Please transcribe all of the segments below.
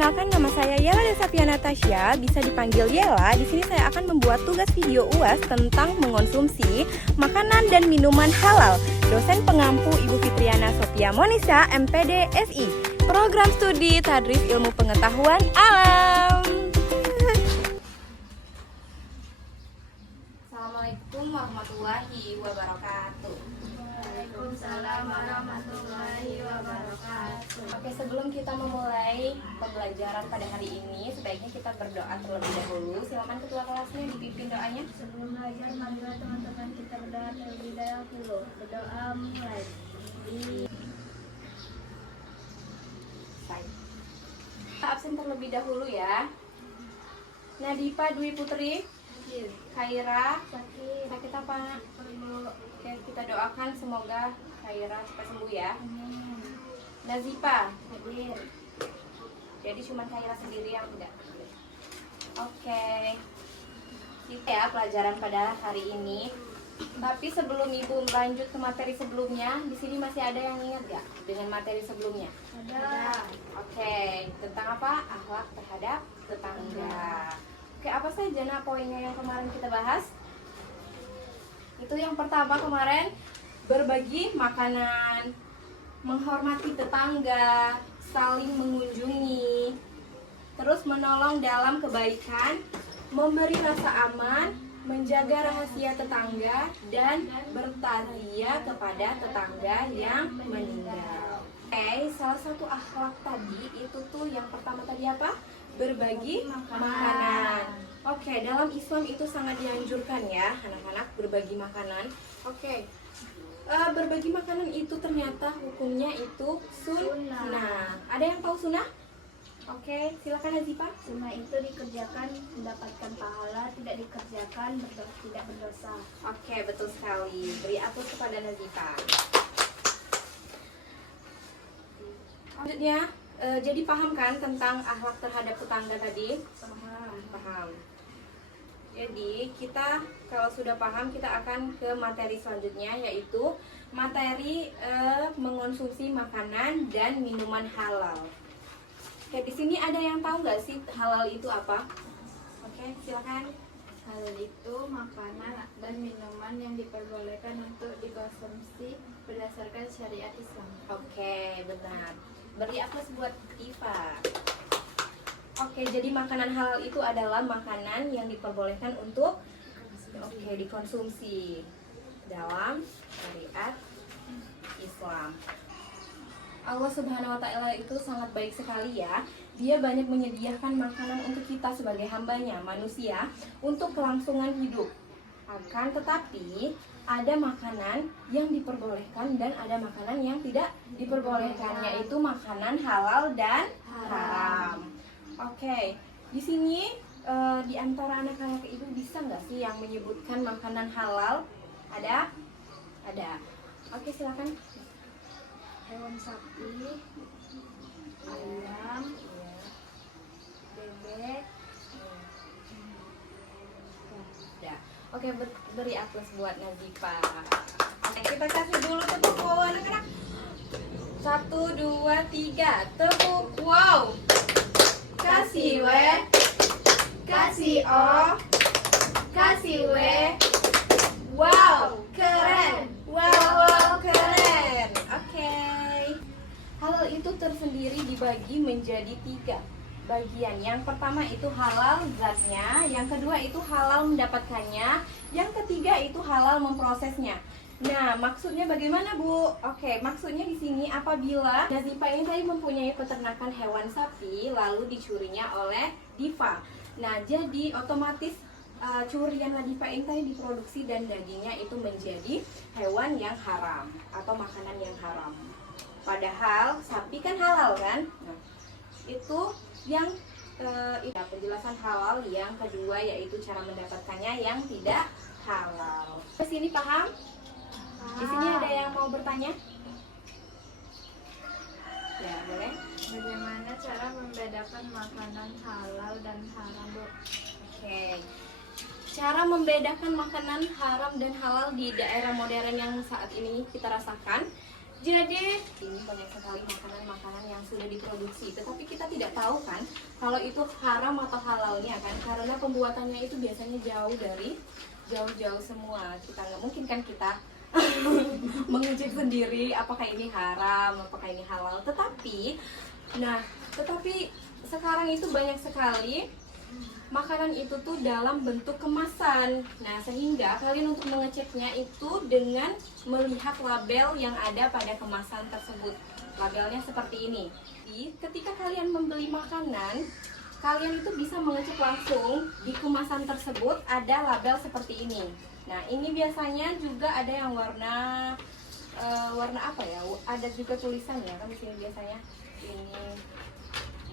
perkenalkan, nama saya Yela Desapia Natasha, bisa dipanggil Yela. Di sini saya akan membuat tugas video UAS tentang mengonsumsi makanan dan minuman halal. Dosen pengampu Ibu Fitriana Sophia Monisa, MPD SI, Program Studi Tadris Ilmu Pengetahuan Alam. Assalamualaikum warahmatullahi wabarakatuh. Waalaikumsalam warahmatullahi wabarakatuh. Oke, sebelum kita memulai pembelajaran pada hari ini, sebaiknya kita berdoa terlebih dahulu. Silakan ketua kelasnya dipimpin doanya. Sebelum belajar, marilah teman-teman kita berdoa terlebih dahulu. Berdoa mulai. Kita absen terlebih dahulu ya. Nadifa Dwi Putri, Khaira, sakit apa? Oke, kita doakan semoga Khaira cepat sembuh ya. Nazifa hadir. Jadi cuma Khaira sendiri yang tidak. Oke. Kita ya pelajaran pada hari ini. Tapi sebelum Ibu melanjut ke materi sebelumnya, di sini masih ada yang ingat gak dengan materi sebelumnya? Ada. Oke, tentang apa? Akhlak terhadap tetangga. Oke, apa saja poinnya yang kemarin kita bahas? Itu yang pertama kemarin, berbagi makanan, menghormati tetangga, saling mengunjungi, terus menolong dalam kebaikan, memberi rasa aman, menjaga rahasia tetangga, dan bertakziah kepada tetangga yang meninggal. Oke, salah satu akhlak tadi itu tuh yang pertama tadi apa? Berbagi makanan. Oke, dalam Islam itu sangat dianjurkan ya anak-anak berbagi makanan. Oke, berbagi makanan itu ternyata hukumnya itu sunnah. Ada yang tahu sunnah? Oke, silakan Nazifa. Sunnah itu dikerjakan mendapatkan pahala, tidak dikerjakan tidak berdosa. Oke, betul sekali. Beri aplaus kepada Nazifa. Selanjutnya, jadi paham kan tentang akhlak terhadap tetangga tadi? Paham. Jadi kita kalau sudah paham, kita akan ke materi selanjutnya, yaitu materi mengonsumsi makanan dan minuman halal. Oke, di sini ada yang tahu nggak sih halal itu apa? Oke, silakan. Halal itu makanan dan minuman yang diperbolehkan untuk dikonsumsi berdasarkan syariat Islam. Oke, benar. Beri aplaus buat Iva. Oke, jadi makanan halal itu adalah makanan yang diperbolehkan untuk dikonsumsi dalam syariat Islam. Allah Subhanahu wa Ta'ala itu sangat baik sekali ya. Dia banyak menyediakan makanan untuk kita sebagai hambanya, manusia, untuk kelangsungan hidup. Akan tetapi ada makanan yang diperbolehkan dan ada makanan yang tidak diperbolehkan, yaitu makanan halal dan haram. Oke, di sini di antara anak-anak itu bisa nggak sih yang menyebutkan makanan halal? Ada? Ada. Oke, silakan. Hewan sapi, ayam, bebek. Ya. Oke, beri aplaus buat Nazifa. Oke, kita kasih dulu tepuk wow anak-anak. 1, 2, 3, tepuk wow. Kasih W, kasih O, kasih W. Wow, keren. Wow, keren. Oke. Halal itu tersendiri dibagi menjadi 3 bagian. Yang pertama itu halal zatnya, yang kedua itu halal mendapatkannya, yang ketiga itu halal memprosesnya. Nah, maksudnya bagaimana, Bu? Oke, maksudnya di sini apabila Nazifa ini tadi mempunyai peternakan hewan sapi lalu dicurinya oleh Diva. Nah, jadi otomatis curian Nazifa ini tadi diproduksi dan dagingnya itu menjadi hewan yang haram atau makanan yang haram. Padahal sapi kan halal kan? Nah, itu yang penjelasan halal. Yang kedua yaitu cara mendapatkannya yang tidak halal. Di sini paham? Di sini ada yang mau bertanya? Ya, boleh. Bagaimana cara membedakan makanan halal dan haram, Bu? Oke. Cara membedakan makanan haram dan halal di daerah modern yang saat ini kita rasakan Jadi ini banyak sekali makanan-makanan yang sudah diproduksi, tetapi kita tidak tahu kan kalau itu haram atau halalnya kan, karena pembuatannya itu biasanya jauh-jauh semua. Kita nggak mungkin kan kita mengecek sendiri apakah ini haram, apakah ini halal. Tetapi sekarang itu banyak sekali makanan itu tuh dalam bentuk kemasan. Nah, sehingga kalian untuk mengeceknya itu dengan melihat label yang ada pada kemasan tersebut. Labelnya seperti ini. Jadi, ketika kalian membeli makanan, kalian itu bisa mengecek langsung di kemasan tersebut ada label seperti ini. Nah, ini biasanya juga ada yang warna apa ya? Ada juga tulisannya kan di sini biasanya. Ini.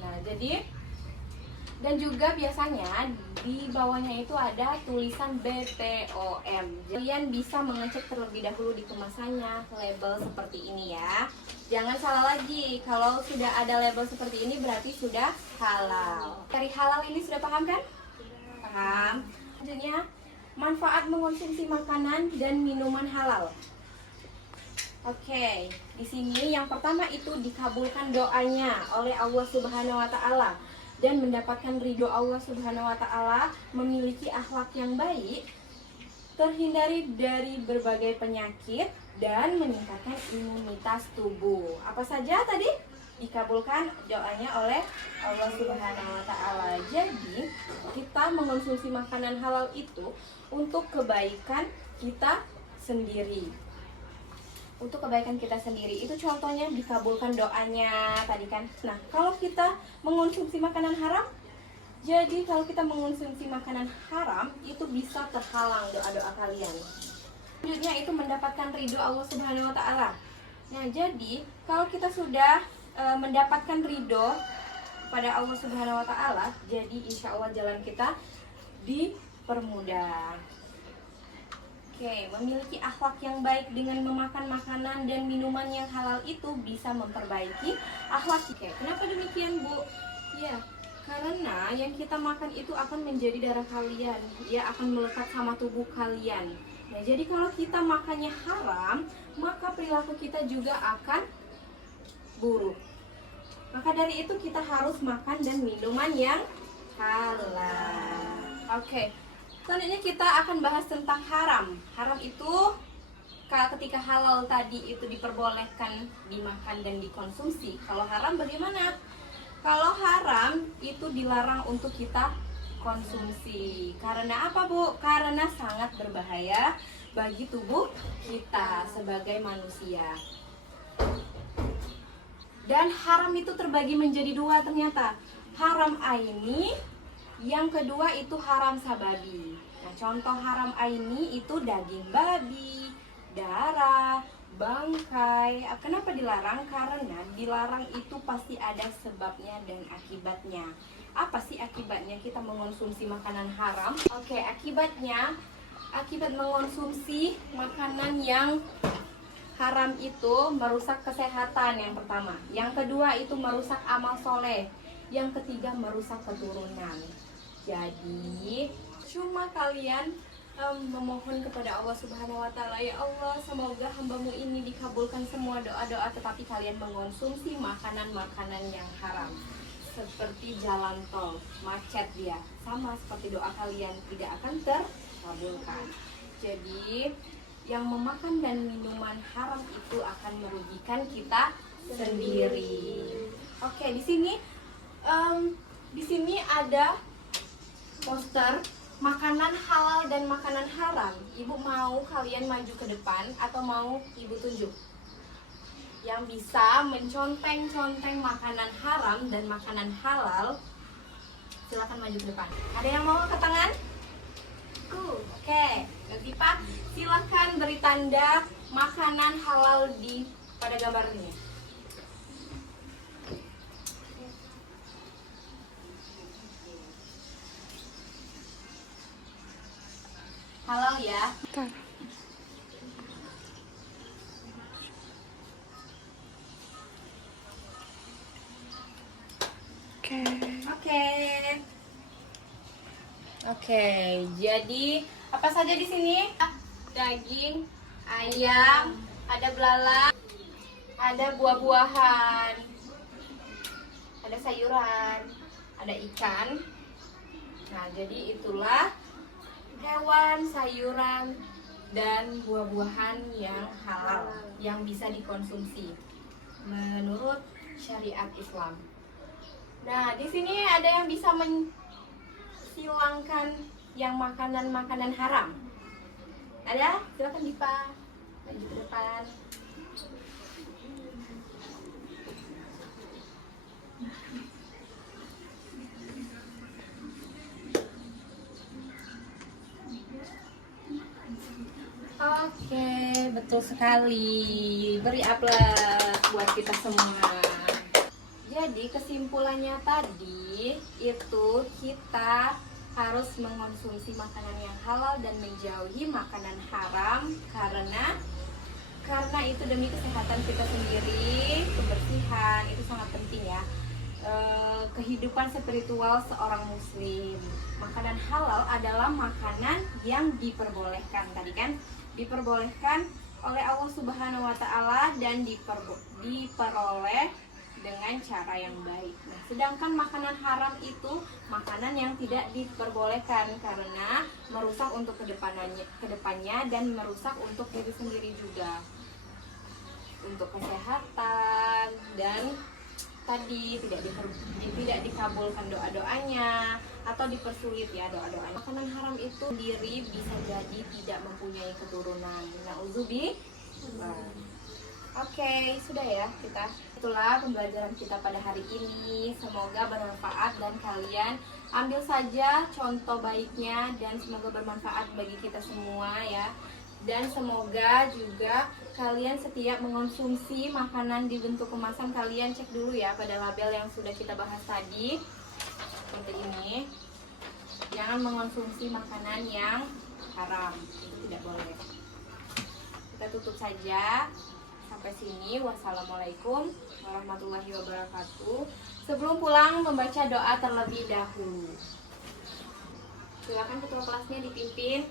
Nah, jadi dan juga biasanya di bawahnya itu ada tulisan BPOM. Kalian bisa mengecek terlebih dahulu di kemasannya, label seperti ini ya. Jangan salah lagi, kalau sudah ada label seperti ini berarti sudah halal. Dari halal ini sudah paham kan? Paham. Selanjutnya, manfaat mengonsumsi makanan dan minuman halal. Oke, di sini yang pertama itu dikabulkan doanya oleh Allah Subhanahu wa taala dan mendapatkan ridho Allah Subhanahu wa taala, memiliki akhlak yang baik, terhindari dari berbagai penyakit dan meningkatkan imunitas tubuh. Apa saja tadi? Dikabulkan doanya oleh Allah Subhanahu wa taala. Jadi, kita mengonsumsi makanan halal itu untuk kebaikan kita sendiri. Untuk kebaikan kita sendiri, itu contohnya dikabulkan doanya tadi kan. Nah, kalau kita mengonsumsi makanan haram, jadi kalau kita mengonsumsi makanan haram itu bisa terhalang doa-doa kalian. Selanjutnya itu mendapatkan ridho Allah Subhanahu wa taala. Nah, jadi kalau kita sudah mendapatkan ridho pada Allah Subhanahu wa taala, jadi insya Allah jalan kita dipermudah. Oke, memiliki akhlak yang baik dengan memakan makanan dan minuman yang halal itu bisa memperbaiki akhlak. Oke, kenapa demikian, Bu? Ya, karena yang kita makan itu akan menjadi darah kalian. Dia akan melekat sama tubuh kalian. Nah, jadi kalau kita makannya haram, maka perilaku kita juga akan buruk. Maka dari itu kita harus makan dan minuman yang halal. Oke. Selanjutnya kita akan bahas tentang haram. Haram itu ketika halal tadi itu diperbolehkan dimakan dan dikonsumsi. Kalau haram bagaimana? Kalau haram itu dilarang untuk kita konsumsi. Karena apa, Bu? Karena sangat berbahaya bagi tubuh kita sebagai manusia. Dan haram itu terbagi menjadi dua ternyata. Haram aini, yang kedua itu haram sababi. Nah, contoh haram aini itu daging babi, darah, bangkai. Kenapa dilarang? Karena dilarang itu pasti ada sebabnya dan akibatnya. Apa sih akibatnya kita mengonsumsi makanan haram? Oke, akibat mengonsumsi makanan yang haram itu merusak kesehatan yang pertama. Yang kedua itu merusak amal soleh. Yang ketiga merusak keturunan. Jadi cuma kalian memohon kepada Allah Subhanahu wa taala, ya Allah, semoga hambamu ini dikabulkan semua doa-doa, tetapi kalian mengonsumsi makanan-makanan yang haram. Seperti jalan tol, macet dia. Sama seperti doa kalian tidak akan terkabulkan. Jadi yang memakan dan minuman haram itu akan merugikan kita sendiri. Oke, di sini ada poster makanan halal dan makanan haram. Ibu mau kalian maju ke depan atau mau Ibu tunjuk? Yang bisa menconteng-conteng makanan haram dan makanan halal, silakan maju ke depan. Ada yang mau ke tangan? Oke, Pak, silakan beri tanda makanan halal pada gambar ini. Halal ya. Oke, jadi apa saja di sini? Daging, ayam, ada belalang, ada buah-buahan, ada sayuran, ada ikan. Nah, jadi itulah hewan, sayuran, dan buah-buahan yang halal yang bisa dikonsumsi menurut syariat Islam. Nah, di sini ada yang bisa menghilangkan yang makanan-makanan haram. Ada? Silakan Dipa, maju ke depan. Oke, betul sekali. Beri aplaus buat kita semua. Jadi kesimpulannya tadi itu kita harus mengonsumsi makanan yang halal dan menjauhi makanan haram karena itu demi kesehatan kita sendiri, kebersihan itu sangat penting ya. Kehidupan spiritual seorang muslim. Makanan halal adalah makanan yang diperbolehkan tadi kan, diperbolehkan oleh Allah Subhanahu wa taala dan diperoleh dengan cara yang baik. Nah, sedangkan makanan haram itu makanan yang tidak diperbolehkan karena merusak untuk kedepannya dan merusak untuk diri sendiri juga, untuk kesehatan, dan tadi tidak dikabulkan doa-doanya atau dipersulit ya doa-doanya. Makanan haram itu sendiri bisa jadi tidak mempunyai keturunan. Nauzubillah. Oke, sudah ya kita. Itulah pembelajaran kita pada hari ini. Semoga bermanfaat dan kalian ambil saja contoh baiknya dan semoga bermanfaat bagi kita semua ya. Dan semoga juga kalian setiap mengonsumsi makanan di bentuk kemasan, kalian cek dulu ya pada label yang sudah kita bahas tadi. Seperti ini. Jangan mengonsumsi makanan yang haram, itu tidak boleh. Kita tutup saja sampai sini. Wassalamualaikum warahmatullahi wabarakatuh. Sebelum pulang membaca doa terlebih dahulu. Silakan ketua kelasnya dipimpin.